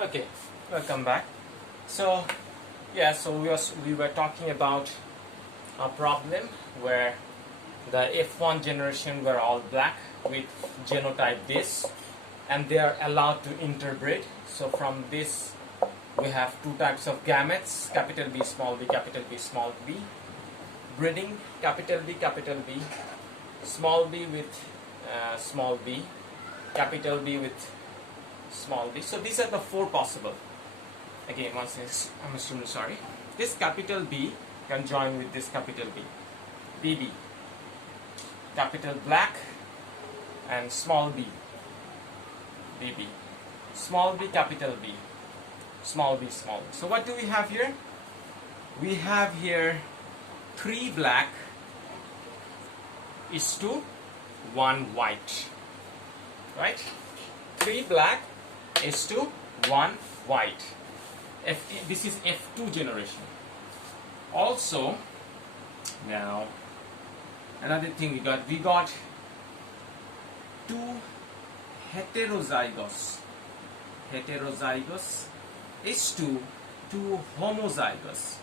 Okay, welcome back. So, we were talking about a problem where the F1 generation were all black with genotype this, and they are allowed to interbreed. So from this, we have two types of gametes: capital B, small b, breeding capital B, small b with small b, capital B with small b. So these are the four possible. Again, once this, I'm a student, sorry. This capital B can join with this capital B, BB, capital black, and small b, BB, small b, capital B, small b, small b. So what do we have here? We have here 3 black is to 1 white, right? 3 black is to 1 white. This is F2 generation. Also, now another thing we got 2 heterozygous is to 2 homozygous.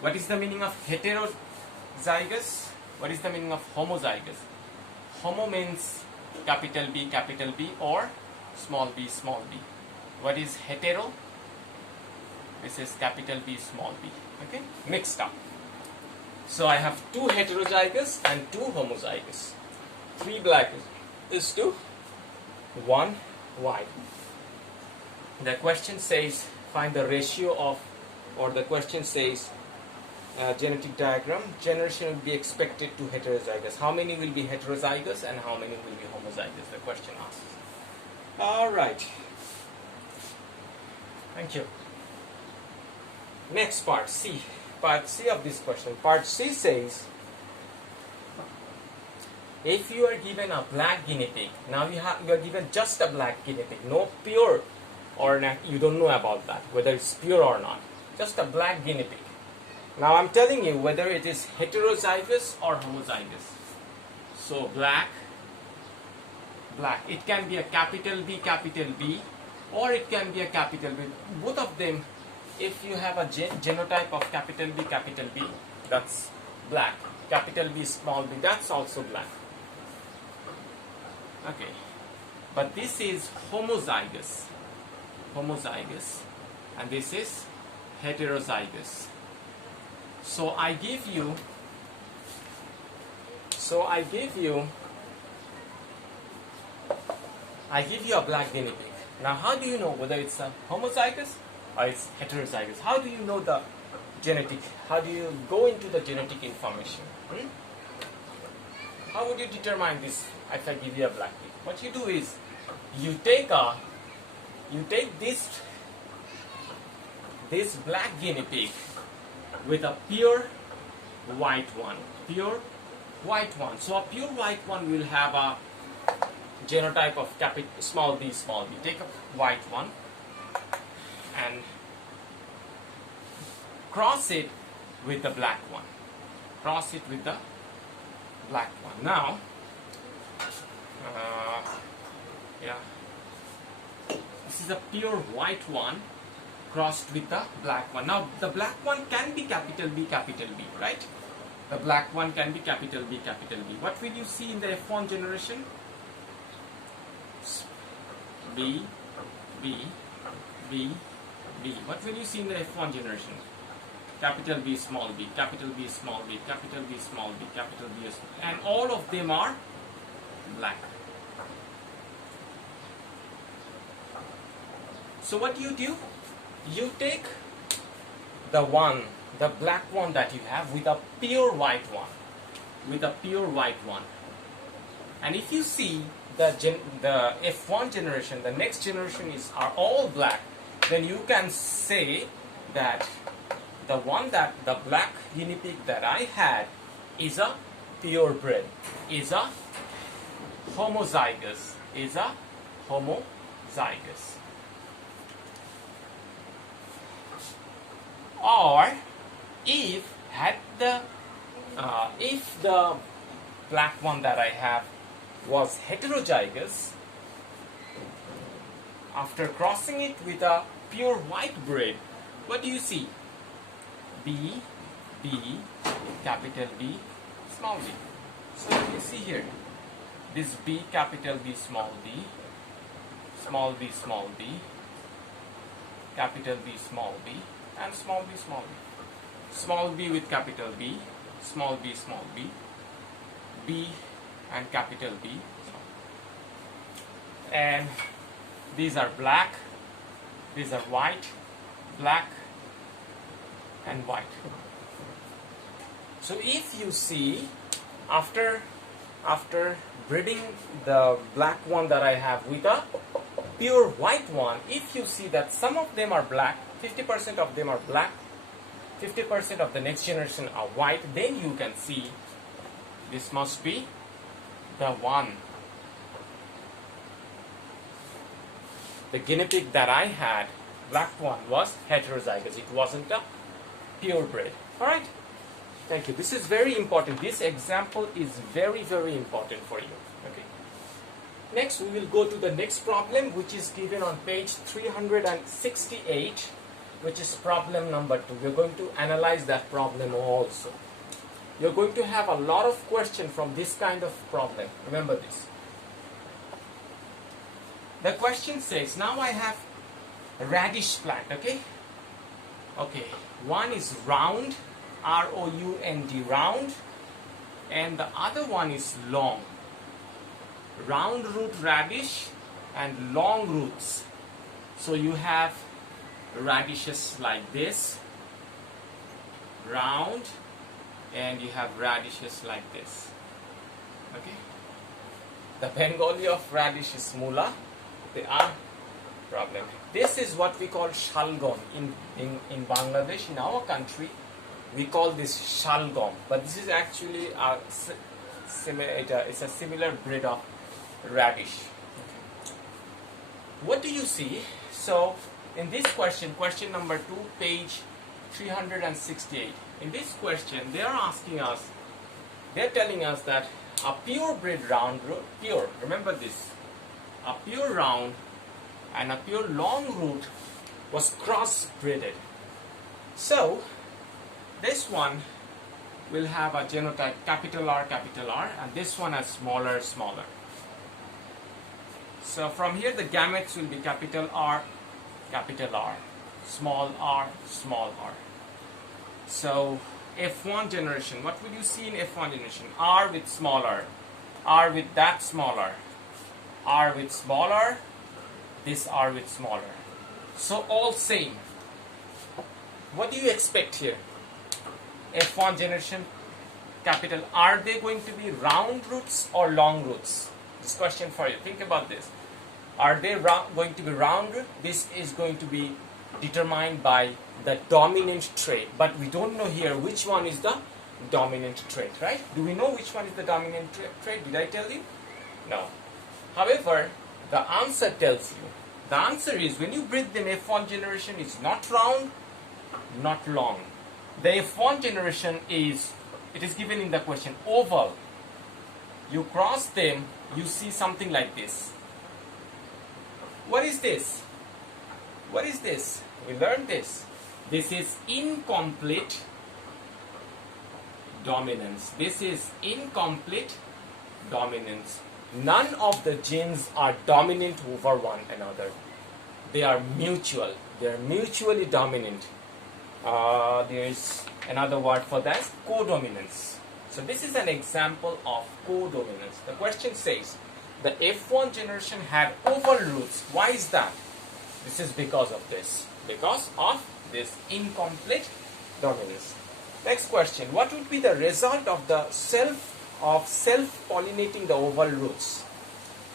What is the meaning of heterozygous? What is the meaning of homozygous? Homo means capital B or small b. What is hetero? This is capital B, small b. Okay, mixed up. So I have 2 heterozygous and 2 homozygous. 3 black is to 1 white. The question says find the ratio of, or the question says genetic diagram, generation will be expected to heterozygous. How many will be heterozygous and how many will be homozygous? The question asks. All right. Thank you. Next part C. Part C of this question. Part C says, if you are given a black guinea pig, now you are given just a black guinea pig, no pure or not, you don't know about that, whether it's pure or not, just a black guinea pig. Now I'm telling you whether it is heterozygous or homozygous. So black, it can be a capital B, or it can be a capital B. Both of them, if you have a genotype of capital B, that's black. Capital B, small b, that's also black. Okay, but this is homozygous, and this is heterozygous. So I give you a black guinea pig. Now how do you know whether it's a homozygous or it's heterozygous? How do you know the genetic? How do you go into the genetic information? How would you determine this if I give you a black pig? What you do is you take this black guinea pig with a pure white one. So a pure white one will have a genotype of small b. Take a white one and cross it with the black one. Now, this is a pure white one crossed with the black one. Now the black one can be capital B, right? The black one can be capital B. What will you see in the F1 generation? B. What will you see in the F1 generation? Capital B, small b, capital B, small b, capital B, small b, capital B, and all of them are black. So what do? You take the black one that you have with a pure white one. And if you see the F1 generation, the next generation are all black, then you can say that the black guinea pig that I had is a purebred, is a homozygous. Or if the black one that I have was heterozygous, after crossing it with a pure white breed, what do you see? B, B, capital B, small b. So you see here, this B, capital B, small b, small b, small b, capital B, small b, and small b, small b. Small b with capital B, small b, B and capital B. And these are black, these are white, black and white. So if you see, after breeding the black one that I have with a pure white one, if you see that some of them are black, 50% of them are black, 50% of the next generation are white, then you can see this must be the one. The guinea pig that I had, black one, was heterozygous. It wasn't a purebred. Alright? Thank you. This is very important. This example is very, very important for you. Okay. Next, we will go to the next problem, which is given on page 368, which is problem number 2. We're going to analyze that problem also. You're going to have a lot of questions from this kind of problem. Remember this. The question says, now I have a radish plant, okay? Okay, one is round, R-O-U-N-D, round, and the other one is long. Round root radish and long roots. So you have radishes like this, round, and you have radishes like this. Okay? The Bengali of radish is mula. They are problem. This is what we call shalgam in Bangladesh. In our country, we call this shalgam, but this is actually it's a similar breed of radish. Okay. What do you see? So in this question, question number 2, page 368. In this question, they are asking us, they're telling us that a purebred round root, pure, remember this, a pure round and a pure long root was cross-breeded. So this one will have a genotype capital R, and this one has smaller. So from here the gametes will be capital R, small r. So F1 generation, what will you see in F1 generation? R with smaller, R with that smaller, R with smaller, this R with smaller. So all same. What do you expect here? F1 generation, capital, are they going to be round roots or long roots? This question for you. Think about this. Are they going to be round root? This is going to be determined by the dominant trait. But we don't know here which one is the dominant trait, right? Do we know which one is the dominant trait? Did I tell you? No. However, the answer tells you. The answer is when you breed them, F1 generation is not round, not long. The F1 generation is, it is given in the question, oval. You cross them, you see something like this. What is this? What is this? We learned this. This is incomplete dominance. This is incomplete dominance. None of the genes are dominant over one another. They are mutual. They are mutually dominant. There is another word for that, codominance. So this is an example of codominance. The question says, the F1 generation had oval roots. Why is that? This is because of this. Because of this incomplete dominance. Next question. What would be the result of the self-pollinating the oval roots?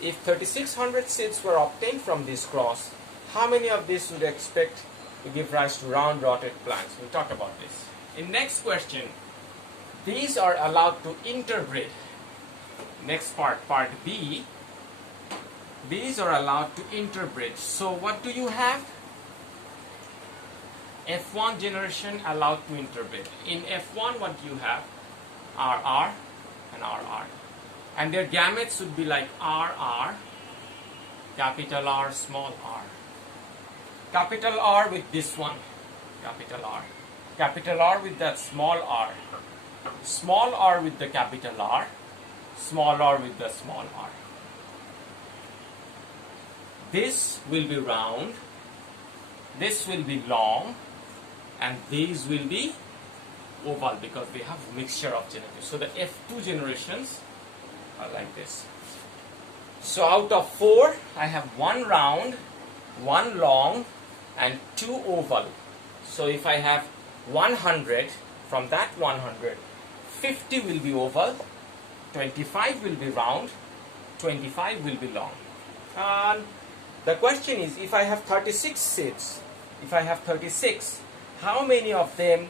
If 3600 seeds were obtained from this cross, how many of these would expect to give rise to round rotted plants? We'll talk about this. In next question, these are allowed to interbreed. Next part, part B. These are allowed to interbreed. So what do you have? F1 generation allowed to interbreed. In F1, what do you have? RR and RR. And their gametes would be like RR capital R, small r. Capital R with this one, capital R. Capital R with that small r. Small r with the capital R. Small r with the small r. This will be round, this will be long, and these will be oval because they have mixture of genetics. So the F2 generations are like this. So out of 4, I have 1 round, 1 long, and 2 oval. So if I have 100, from that 100, 50 will be oval, 25 will be round, 25 will be long. And the question is, if I have 36 seeds, if I have 36, how many of them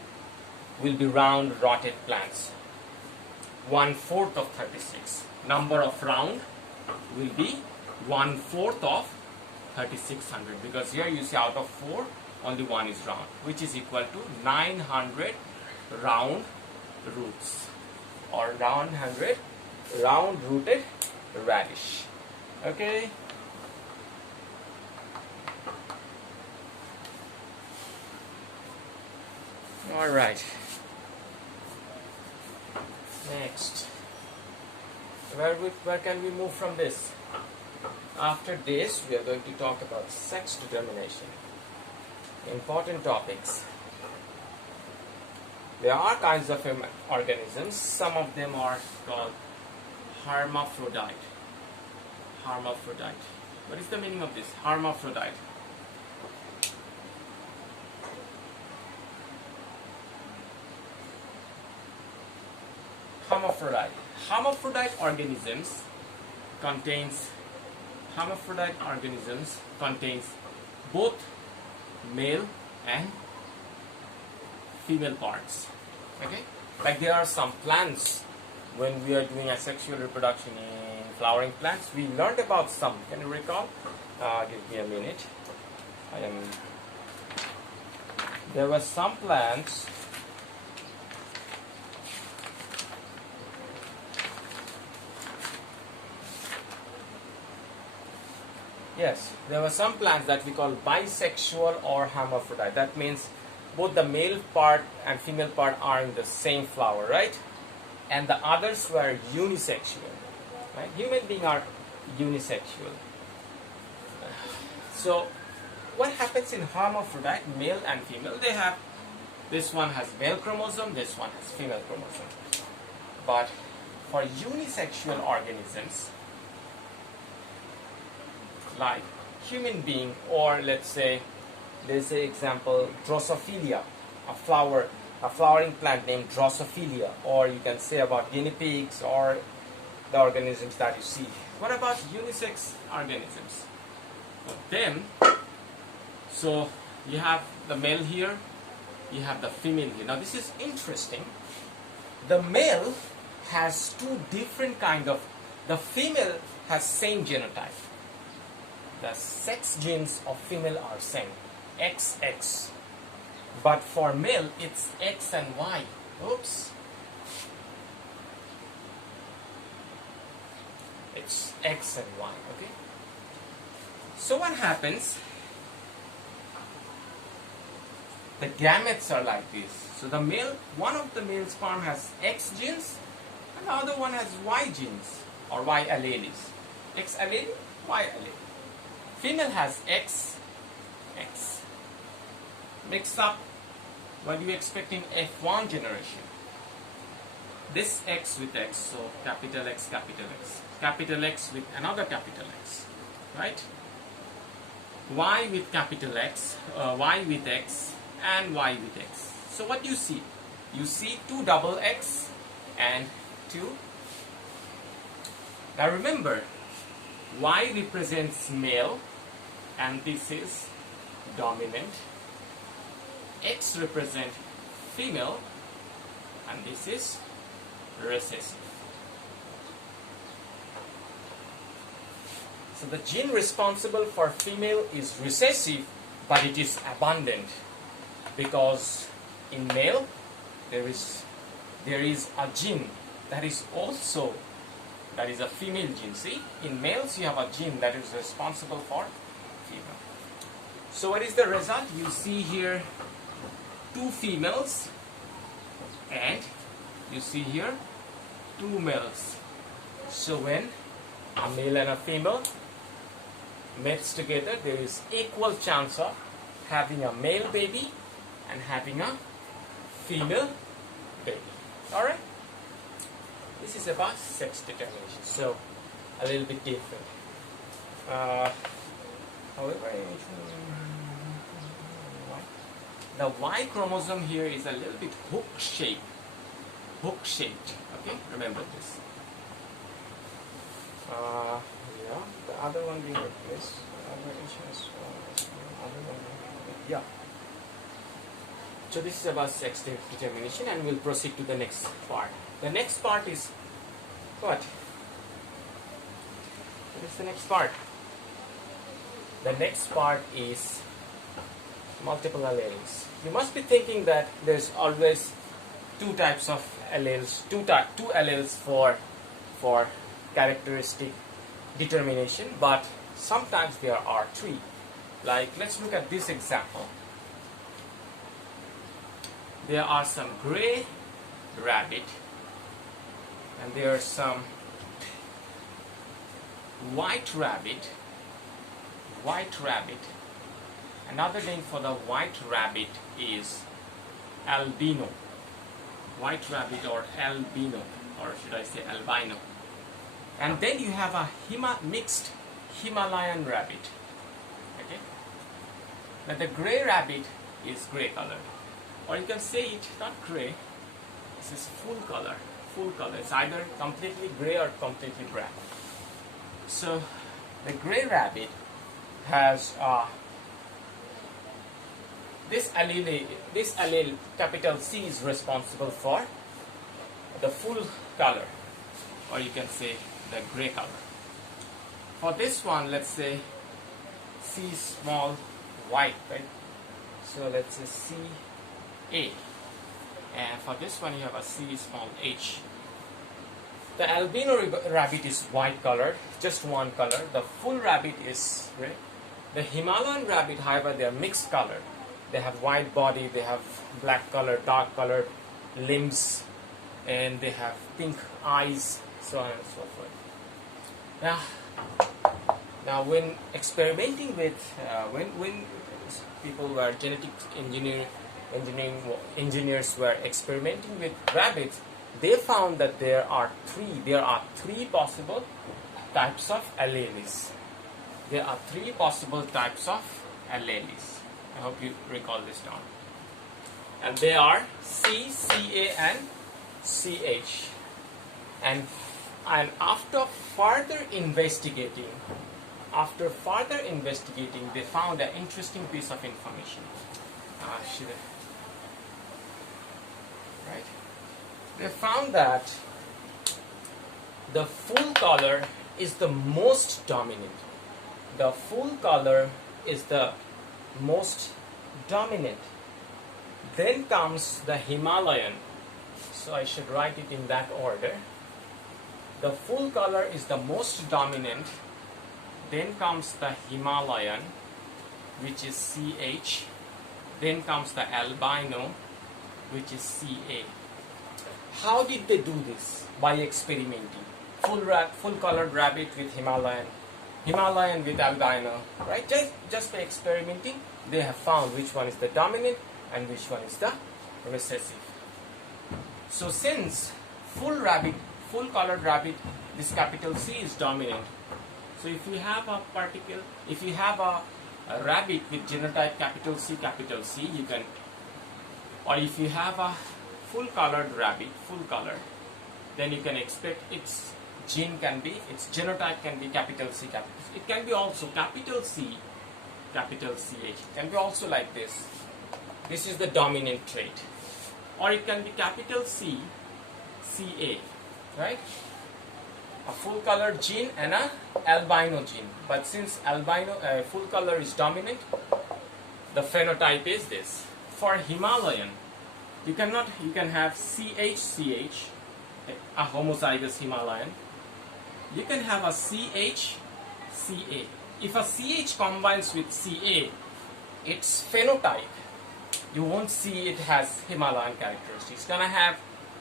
will be round rotted plants? 1/4 of 36. Number of round will be 1/4 of 3600, because here you see out of 4 only 1 is round, which is equal to 900 round roots, or 900 round rooted radish. Okay. All right. Next, where can we move from this? After this, we are going to talk about sex determination. Important topics. There are kinds of organisms. Some of them are called hermaphrodite. Hermaphrodite. What is the meaning of this? Hermaphrodite. Hermaphrodite. Hermaphrodite organisms contains both male and female parts. Okay, like there are some plants, when we are doing asexual reproduction in flowering plants, we learned about some. Can you recall? Give me a minute. There were some plants. Yes, there were some plants that we call bisexual or hermaphrodite. That means both the male part and female part are in the same flower, right? And the others were unisexual. Right? Human beings are unisexual. So, what happens in hermaphrodite, male and female? They have, this one has male chromosome, this one has female chromosome. But for unisexual organisms, like human being, or let's say, there's an example, Drosophila, a flowering plant named Drosophila, or you can say about guinea pigs or the organisms that you see. What about unisex organisms? For them, so you have the male here, you have the female here. Now this is interesting. The male has 2 different kind of, the female has same genotype. The sex genes of female are same, XX. But for male, it's X and Y. Oops. It's X and Y, okay? So what happens? The gametes are like this. So the male, one of the male sperm has X genes, and the other one has Y genes, or Y alleles. X allele, Y allele. Female has X, X. Mixed up, what do you expect in F1 generation? This X with X, so capital X, capital X. Capital X with another capital X, right? Y with capital X, Y with X, and Y with X. So what do you see? You see 2 double X and 2. Now remember, Y represents male, and this is dominant. X represents female, and this is recessive. So the gene responsible for female is recessive, but it is abundant, because in male there is a gene that is also That is a female gene. See, in males you have a gene that is responsible for female. So what is the result? You see here 2 females and you see here 2 males. So when a male and a female mates together, there is equal chance of having a male baby and having a female baby. Alright? This is about sex determination. So a little bit different. However, the Y chromosome here is a little bit hook-shaped. Okay, remember this. Yeah, the other one being replaced. Yeah. So this is about sex determination, and we'll proceed to the next part. The next part is what? What is the next part? The next part is multiple alleles. You must be thinking that there's always 2 types of alleles, two alleles for characteristic determination, but sometimes there are 3. Like, let's look at this example. There are some gray rabbit and there are some white rabbit. Another name for the white rabbit is albino. White rabbit or albino, or should I say albino. And then you have a mixed Himalayan rabbit. Okay. Now the gray rabbit is gray color, or you can say it not gray. This is full color. It's either completely gray or completely black. So the gray rabbit has this allele capital C is responsible for the full color, or you can say the gray color. For this one, let's say C small white, right? So let's say C A, and for this one you have a C small h. The albino rabbit is white colored, just one color. The full rabbit is gray. The Himalayan rabbit, however, they are mixed colored. They have white body, they have black color, dark colored limbs, and they have pink eyes, so on and so forth. Now when experimenting with, when people were genetic engineers were experimenting with rabbits, they found that there are three possible types of alleles. There are 3 possible types of alleles. I hope you recall this down. And they are C, CA, and CH. And after further investigating, they found an interesting piece of information. Right? They found that the full color is the most dominant. The full color is the most dominant. Then comes the Himalayan. So I should write it in that order. The full color is the most dominant. Then comes the Himalayan, which is CH. Then comes the albino, which is CA. How did they do this? By experimenting. Full colored rabbit with Himalayan with albino, right? Just by experimenting, they have found which one is the dominant and which one is the recessive. So since full colored rabbit, this capital C is dominant. So if you have a rabbit with genotype capital C, you can, or if you have a full colored rabbit, then you can expect its genotype can be capital C, capital C. It can be also capital C, capital CH. It can be also like this. This is the dominant trait. Or it can be capital C, CA, right? A full colored gene and a albino gene. But since full color is dominant, the phenotype is this. For Himalayan, you can have CH, a homozygous Himalayan, you can have a CH, CA. If a CH combines with CA, its phenotype, you won't see it has Himalayan characteristics. It's gonna have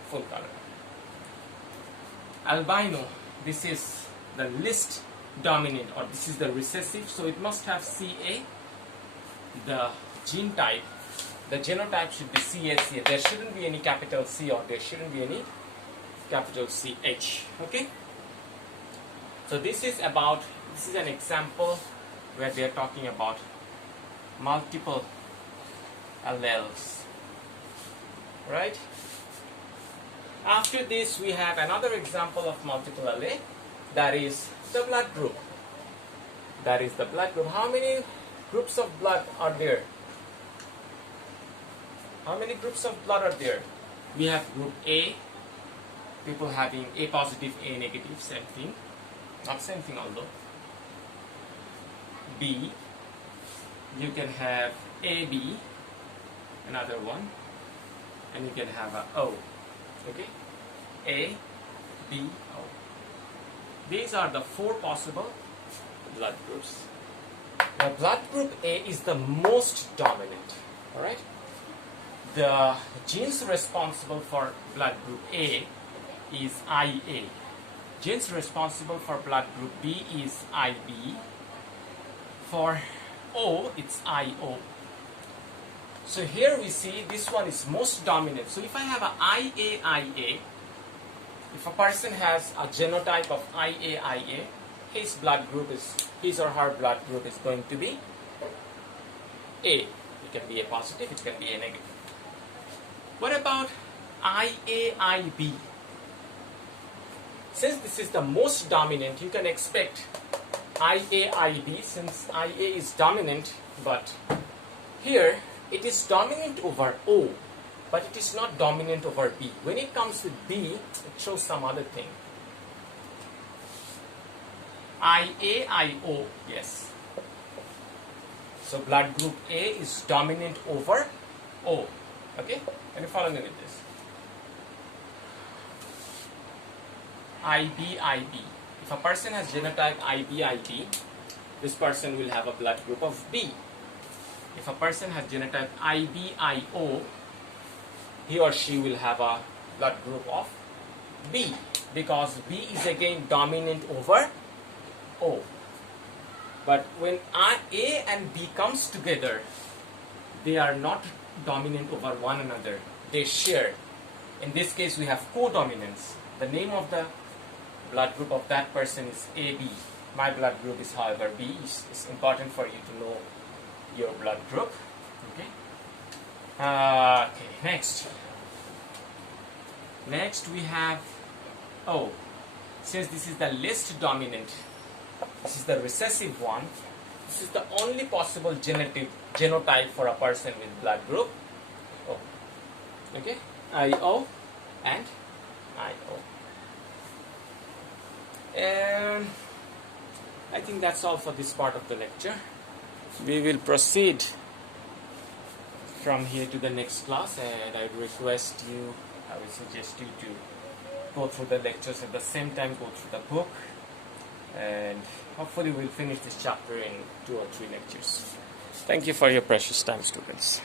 full color. Albino, this is the least dominant, or this is the recessive, so it must have CA. The gene type, the genotype should be CACA. There shouldn't be any capital C, or there shouldn't be any capital CH. Okay? So this is an example where they are talking about multiple alleles. Right? After this, we have another example of multiple allele, that is the blood group. That is the blood group. How many groups of blood are there? How many groups of blood are there? We have group A, people having A positive, A negative, same thing. Not same thing although. B, you can have AB, another one, and you can have a O. Okay? A, B, O. These are the 4 possible blood groups. Now, blood group A is the most dominant. Alright? The genes responsible for blood group A is IA. Genes responsible for blood group B is IB. For O, it's IO. So here we see this one is most dominant. So if I have a IAIA, if a person has a genotype of IAIA, his or her blood group is going to be A. It can be A positive, it can be A negative. What about IAIB? Since this is the most dominant, you can expect IAIB, since IA is dominant, but here it is dominant over O, but it is not dominant over B. When it comes with B, it shows some other thing. IAIO, yes. So blood group A is dominant over O. Okay? Can you follow me with this? IBIB. If a person has genotype IBIB, this person will have a blood group of B. If a person has genotype IBIO, he or she will have a blood group of B, because B is again dominant over O. But when A and B comes together, they are not dominant over one another. They share. In this case, we have co-dominance. The name of the blood group of that person is AB. My blood group is, however, B. It's important for you to know your blood group. Okay. Okay. Next we have O. Since this is the least dominant, this is the recessive one. This is the only possible genotype for a person with blood group O. Okay. IO and IO. And I think that's all for this part of the lecture. We will proceed from here to the next class, and I would suggest you to go through the lectures at the same time, go through the book, and hopefully we'll finish this chapter in 2 or 3 lectures. Thank you for your precious time, students.